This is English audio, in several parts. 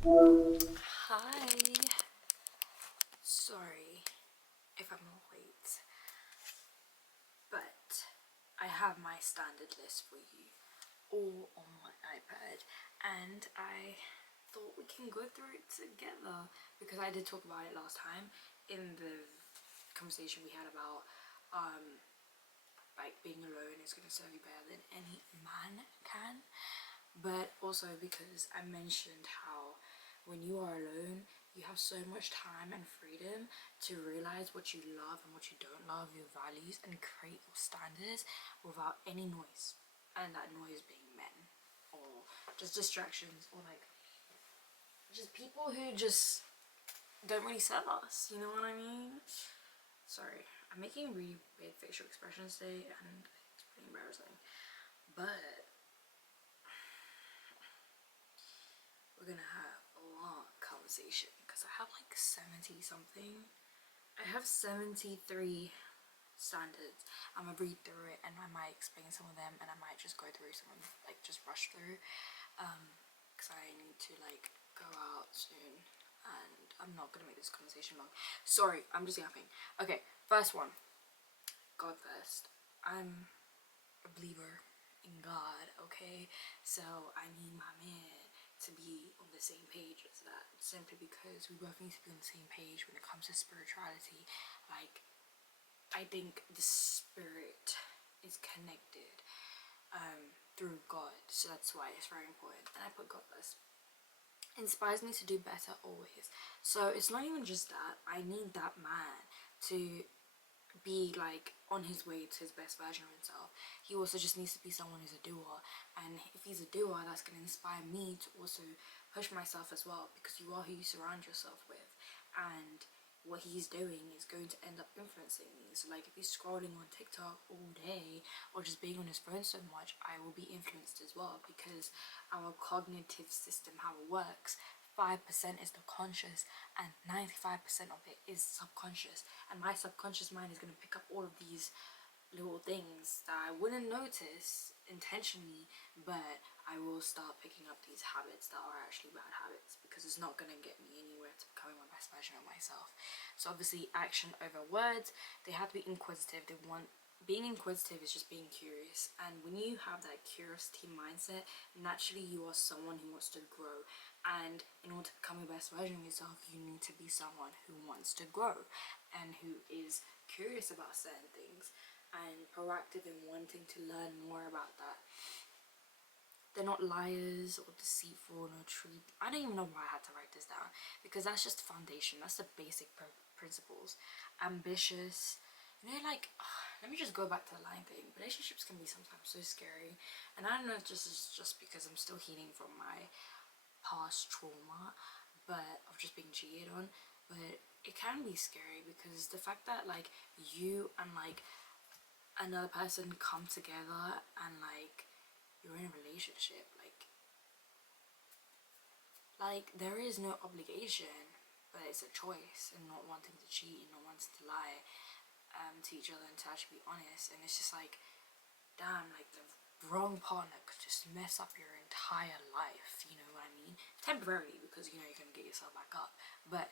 Hi. Sorry if I'm late, but I have my standard list for you all on my iPad, and I thought we can go through it together because I did talk about it last time in the conversation we had about like being alone is going to serve you better than any man can, but also because I mentioned how when you are alone you have so much time and freedom to realize what you love and what you don't love, your values, and create your standards without any noise, and that noise being men or just distractions or like just people who just don't really serve us, you know what I mean? Sorry, I'm making really weird facial expressions today and it's pretty embarrassing. But we're gonna have a long conversation because I have like 70 something. I have 73 standards. I'm gonna read through it and I might explain some of them and I might just go through some of them, like just rush through. Because I need to like go out soon and I'm not gonna make this conversation long. Sorry, I'm just yapping. Okay, first one. God first. I'm a believer in God, okay? So I need my man to be on the same page as that, simply because we both need to be on the same page when it comes to spirituality. Like, I think the spirit is connected through God, so that's why it's very important. And I put God first. Inspires me to do better always. So it's not even just that. I need that man to be like on his way to his best version of himself. He also just needs to be someone who's a doer, and if he's a doer, that's going to inspire me to also push myself as well, because you are who you surround yourself with, and what he's doing is going to end up influencing me. So like if he's scrolling on TikTok all day or just being on his phone so much, I will be influenced as well, because our cognitive system, how it works, 5% is the conscious and 95% of it is subconscious, and my subconscious mind is going to pick up all of these little things that I wouldn't notice intentionally, but I will start picking up these habits that are actually bad habits, because it's not going to get me anywhere to becoming my best version of myself. So obviously action over words. They have to be inquisitive. They want being inquisitive is just being curious, and when you have that curiosity mindset, naturally you are someone who wants to grow, and in order to become your best version of yourself, you need to be someone who wants to grow and who is curious about certain things and proactive in wanting to learn more about that. They're not liars or deceitful, no truth. I don't even know why I had to write this down, because that's just the foundation. That's the basic principles. Ambitious. You know, like, let me just go back to the line thing. Relationships can be sometimes so scary, and I don't know if this is just because I'm still healing from my past trauma, but of just being cheated on. But it can be scary because the fact that like you and like another person come together and like you're in a relationship, like there is no obligation, but it's a choice, and not wanting to cheat and not wanting to lie to each other and to actually be honest. And it's just like, damn, like the wrong partner could just mess up your entire life, you know what I mean? Temporarily, because you know you're gonna get yourself back up, but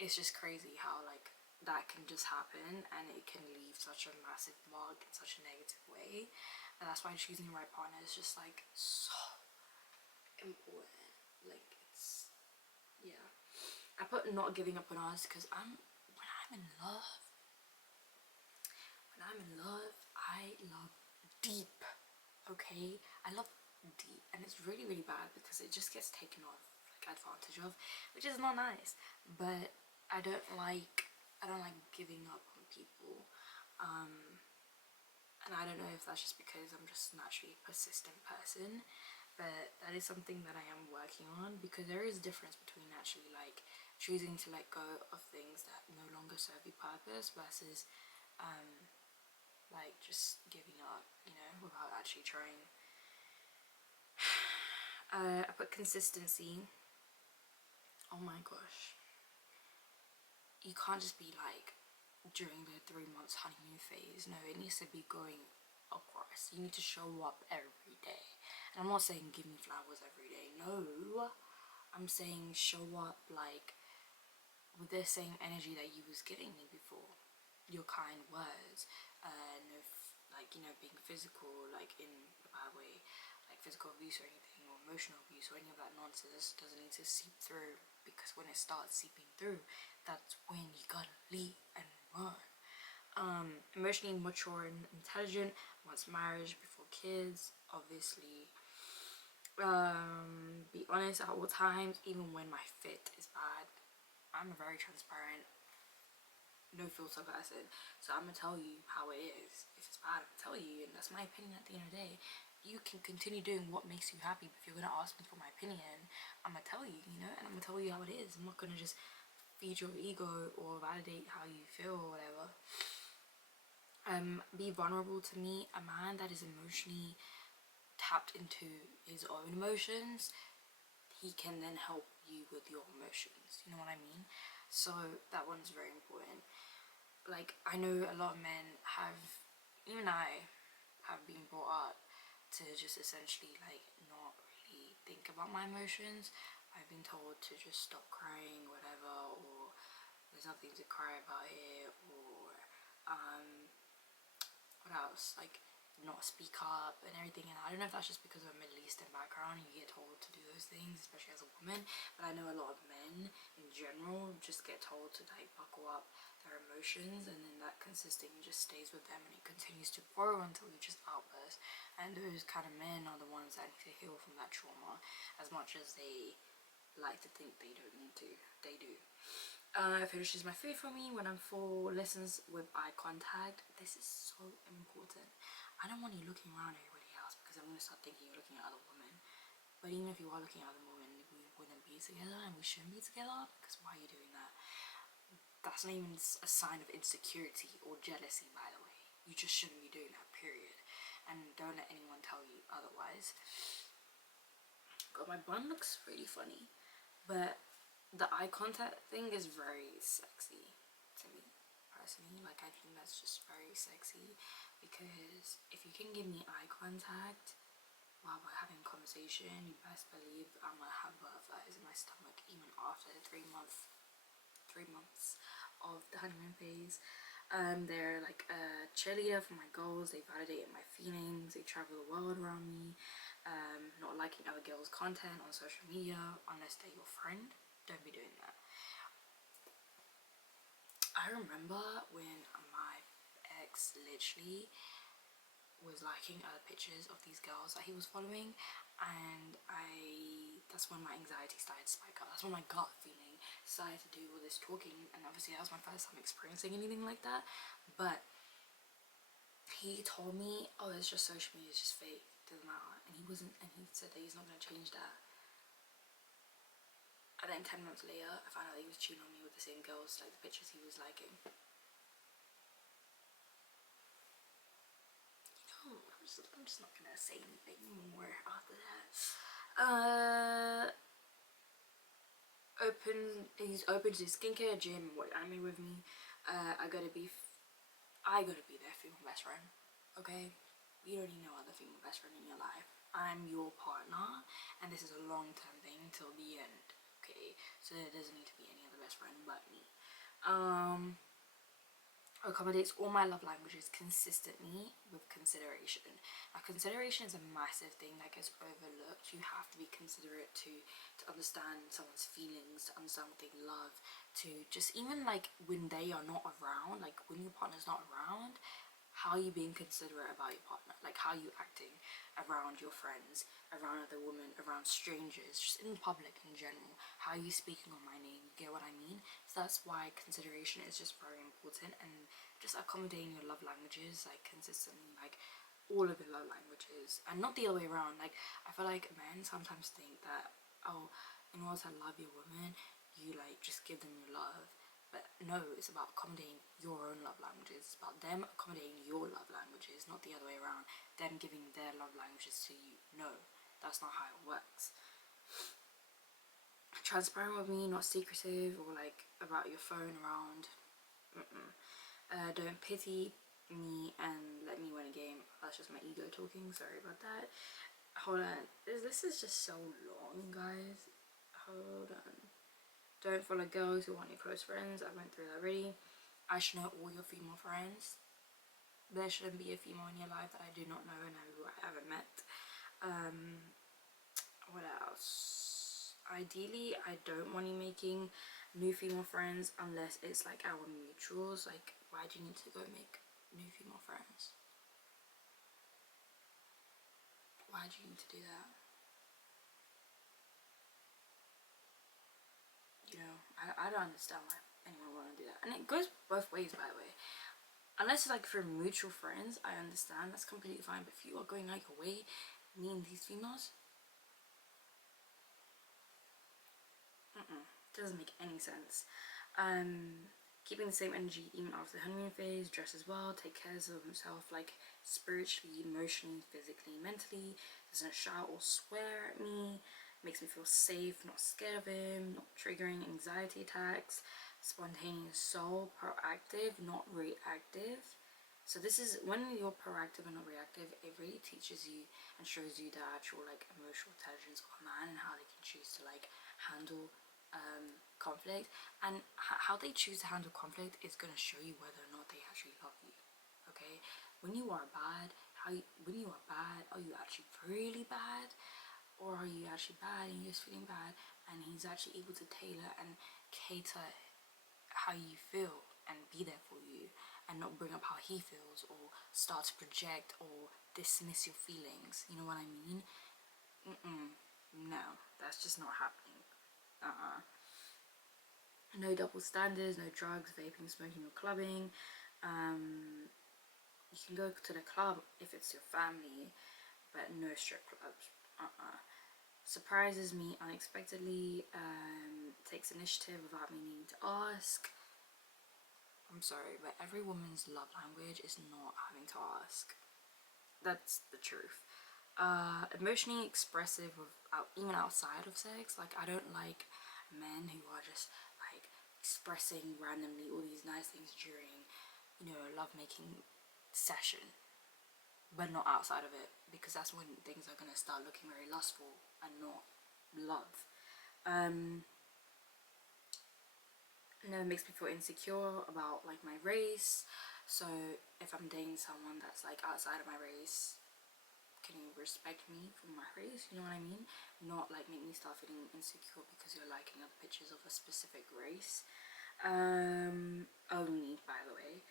it's just crazy how like that can just happen, and it can leave such a massive mark in such a negative way. And that's why choosing the right partner is just like so important. Like it's, yeah. I put not giving up on us because when I'm in love, I love deep. Okay, I love deep, and it's really really bad because it just gets taken off like advantage of, which is not nice. But I don't like giving up on people, and I don't know if that's just because I'm just naturally a persistent person, but that is something that I am working on, because there is a difference between actually like choosing to let go of things that no longer serve your purpose versus like just giving up, you know, without actually trying. I put consistency. Oh my gosh, you can't just be like during the 3 months honeymoon phase. No, it needs to be going across. You need to show up every day. And I'm not saying give me flowers every day. No, I'm saying show up like with the same energy that you was giving me before. Your kind words, no, like, you know, being physical, like in a bad way, like physical abuse or anything, or emotional abuse or any of that nonsense doesn't need to seep through, because when it starts seeping through, that's when you gotta leave and run. Emotionally mature and intelligent, wants marriage before kids, obviously. Be honest at all times, even when my fit is bad. I'm a very transparent, no filter person, so I'm gonna tell you how it is. If it's bad, I'm gonna tell you, and that's my opinion at the end of the day. You can continue doing what makes you happy, but if you're gonna ask me for my opinion, I'm gonna tell you, you know, and I'm gonna tell you how it is. I'm not gonna just feed your ego or validate how you feel or whatever. Be vulnerable to me. A man that is emotionally tapped into his own emotions, he can then help you with your emotions. You know what I mean? So that one's very important. Like, I know a lot of men have, even I, have been brought up to just essentially like not really think about my emotions. I've been told to just stop crying, whatever, or there's nothing to cry about here, or what else, like not speak up and everything. And I don't know if that's just because of a Middle Eastern background, you get told to do those things, especially as a woman, but I know a lot of men in general just get told to like buckle up their emotions, and then that consistent just stays with them and it continues to grow until you just outburst. And those kind of men are the ones that need to heal from that trauma, as much as they like to think they don't need to, they do. Finishes my food for me when I'm full, listens with eye contact. This is so important. I don't want you looking around at everybody else, because I'm going to start thinking you're looking at other women. But even if you are looking at other women, we wouldn't be together and we shouldn't be together, because why are you doing that? That's not even a sign of insecurity or jealousy, by the way. You just shouldn't be doing that, period. And don't let anyone tell you otherwise. God, my bun looks really funny. But the eye contact thing is very sexy to me personally. Like, I think that's just very sexy, because if you can give me eye contact while we're having a conversation, you best believe I'm gonna have butterflies in my stomach even after the 3 months of the honeymoon phase. They're like a cheerleader for my goals. They validate my feelings. They travel the world around me. Not liking other girls' content on social media unless they're your friend. Don't be doing that. I remember when my ex literally was liking other pictures of these girls that he was following, and that's when my anxiety started to spike up. That's when my gut feeling started to do all this talking, and obviously that was my first time experiencing anything like that. But he told me, oh, it's just social media, it's just fake, doesn't matter. And he wasn't, and he said that he's not going to change that. And then 10 months later, I found out that he was cheating on me with the same girls, like the pictures he was liking. You know, I'm just not gonna say anything more after that. He's open to skincare, gym, what anime with me. I gotta be their female best friend, okay? You don't need no other female best friend in your life. I'm your partner, and this is a long-term thing till the end, okay? So there doesn't need to be any other best friend but me. Accommodates all my love languages consistently with consideration. Now, consideration is a massive thing that gets overlooked. You have to be considerate to understand someone's feelings, to understand what they love, to just even like when they are not around, like when your partner's not around, how are you being considerate about your partner? Like, how are you acting around your friends, around other women, around strangers, just in public in general? How are you speaking on my name? You get what I mean? So that's why consideration is just very important, and just accommodating your love languages, like consistently, like all of your love languages, and not the other way around. Like, I feel like men sometimes think that, oh, in order to love your woman, you like just give them your love. But no, it's about accommodating your own love languages. It's about them accommodating your love languages, not the other way around. Them giving their love languages to you. No, that's not how it works. Transparent with me, not secretive or like about your phone around. Don't pity me and let me win a game. That's just my ego talking. Sorry about that. Hold on. This is just so long, guys. hold on. Don't follow girls who aren't your close friends. I went through that already. I should know all your female friends. There shouldn't be a female in your life that I do not know and who I haven't met. What else? Ideally, I don't want you making new female friends unless it's like our mutuals. Like, why do you need to go make new female friends? Why do you need to do that? You know, I don't understand why anyone would want to do that. And it goes both ways, by the way. Unless it's like for mutual friends, I understand, that's completely fine. But if you are going out your way meeting these females, doesn't make any sense. Keeping the same energy even after the honeymoon phase, dress as well, take care of himself, like spiritually, emotionally, physically, mentally, doesn't shout or swear at me, makes me feel safe, not scared of him, not triggering anxiety attacks, spontaneous soul, proactive, not reactive. So this is when you're proactive and not reactive, it really teaches you and shows you the actual like emotional intelligence of a man and how they can choose to like handle conflict, and how they choose to handle conflict is going to show you whether or not they actually love you. Okay, when you are bad, when you are bad, are you actually really bad, or are you actually bad and you're just feeling bad, and he's actually able to tailor and cater how you feel and be there for you and not bring up how he feels or start to project or dismiss your feelings. You know what I mean? No, that's just not happening. No double standards, no drugs, vaping, smoking or clubbing. You can go to the club if it's your family, but no strip clubs. Surprises me unexpectedly, takes initiative without me needing to ask. I'm sorry, but every woman's love language is not having to ask. That's the truth. Emotionally expressive even outside of sex. Like, I don't like men who are just like expressing randomly all these nice things during, you know, a lovemaking session, but not outside of it, because that's when things are gonna start looking very lustful and not love. And it makes me feel insecure about like my race. So if I'm dating someone that's like outside of my race, can you respect me for my race? You know what I mean? Not like make me start feeling insecure because you're liking other pictures of a specific race. Only, by the way.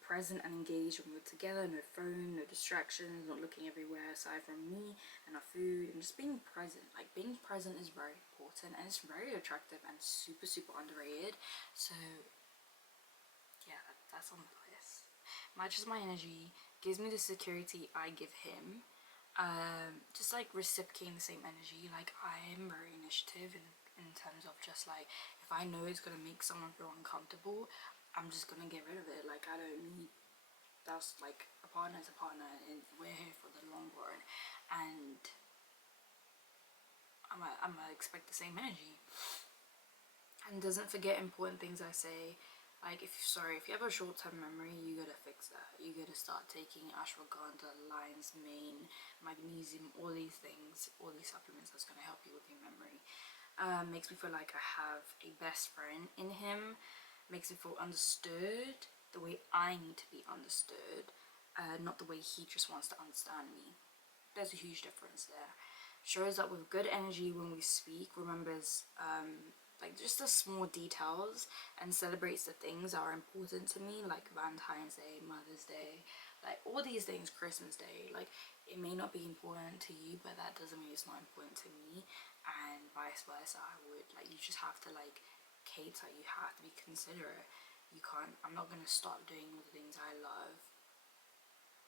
Present and engaged when we're together, no phone, no distractions, not looking everywhere aside from me and our food, and just being present. Like, being present is very important and it's very attractive and super underrated. So yeah, that's on the list. Matches my energy, gives me the security I give him. Just like reciprocating the same energy. Like, I am very initiative in terms of just like, if I know it's gonna make someone feel uncomfortable, I'm just gonna get rid of it. Like, I don't need, that's like, a partner is a partner and we're here for the long run, and I'm gonna expect the same energy. And doesn't forget important things I say. Like, if you have a short-term memory, you gotta fix that. You gotta start taking ashwagandha, lion's mane, magnesium, all these things, all these supplements that's gonna help you with your memory. Makes me feel like I have a best friend in him. Makes me feel understood the way I need to be understood, not the way he just wants to understand me. There's a huge difference there. Shows up with good energy when we speak, remembers like just the small details, and celebrates the things that are important to me, like Valentine's Day, Mother's Day, like all these things, Christmas Day. Like, it may not be important to you, but that doesn't mean it's not important to me, and vice versa. You just have to like cater, you have to be considerate. You can't, I'm not gonna stop doing all the things I love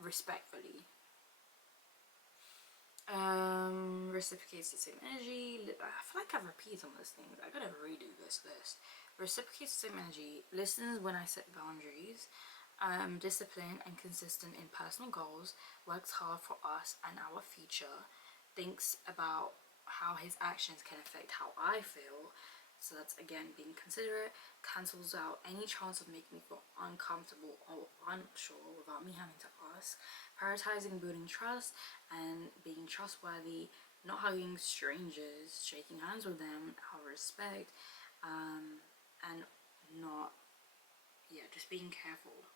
respectfully. Reciprocates the same energy. I feel like I've repeated some of those things. I gotta redo this list. Reciprocates the same energy. Listens when I set boundaries. Disciplined and consistent in personal goals. Works hard for us and our future. Thinks about how his actions can affect how I feel. So that's, again, being considerate. Cancels out any chance of making me feel uncomfortable or unsure without me having to ask. Prioritizing building trust and being trustworthy, not hugging strangers, shaking hands with them out of respect, and not, yeah, just being careful,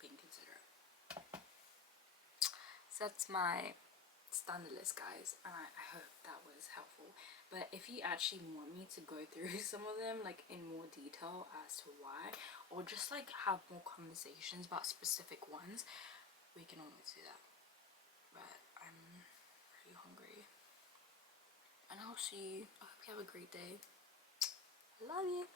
being considerate. So that's my standard list, guys, and I hope that was helpful. But if you actually want me to go through some of them like in more detail as to why, or just like have more conversations about specific ones, we can always do that. But I'm pretty hungry, and I'll see you. I hope you have a great day. Love you.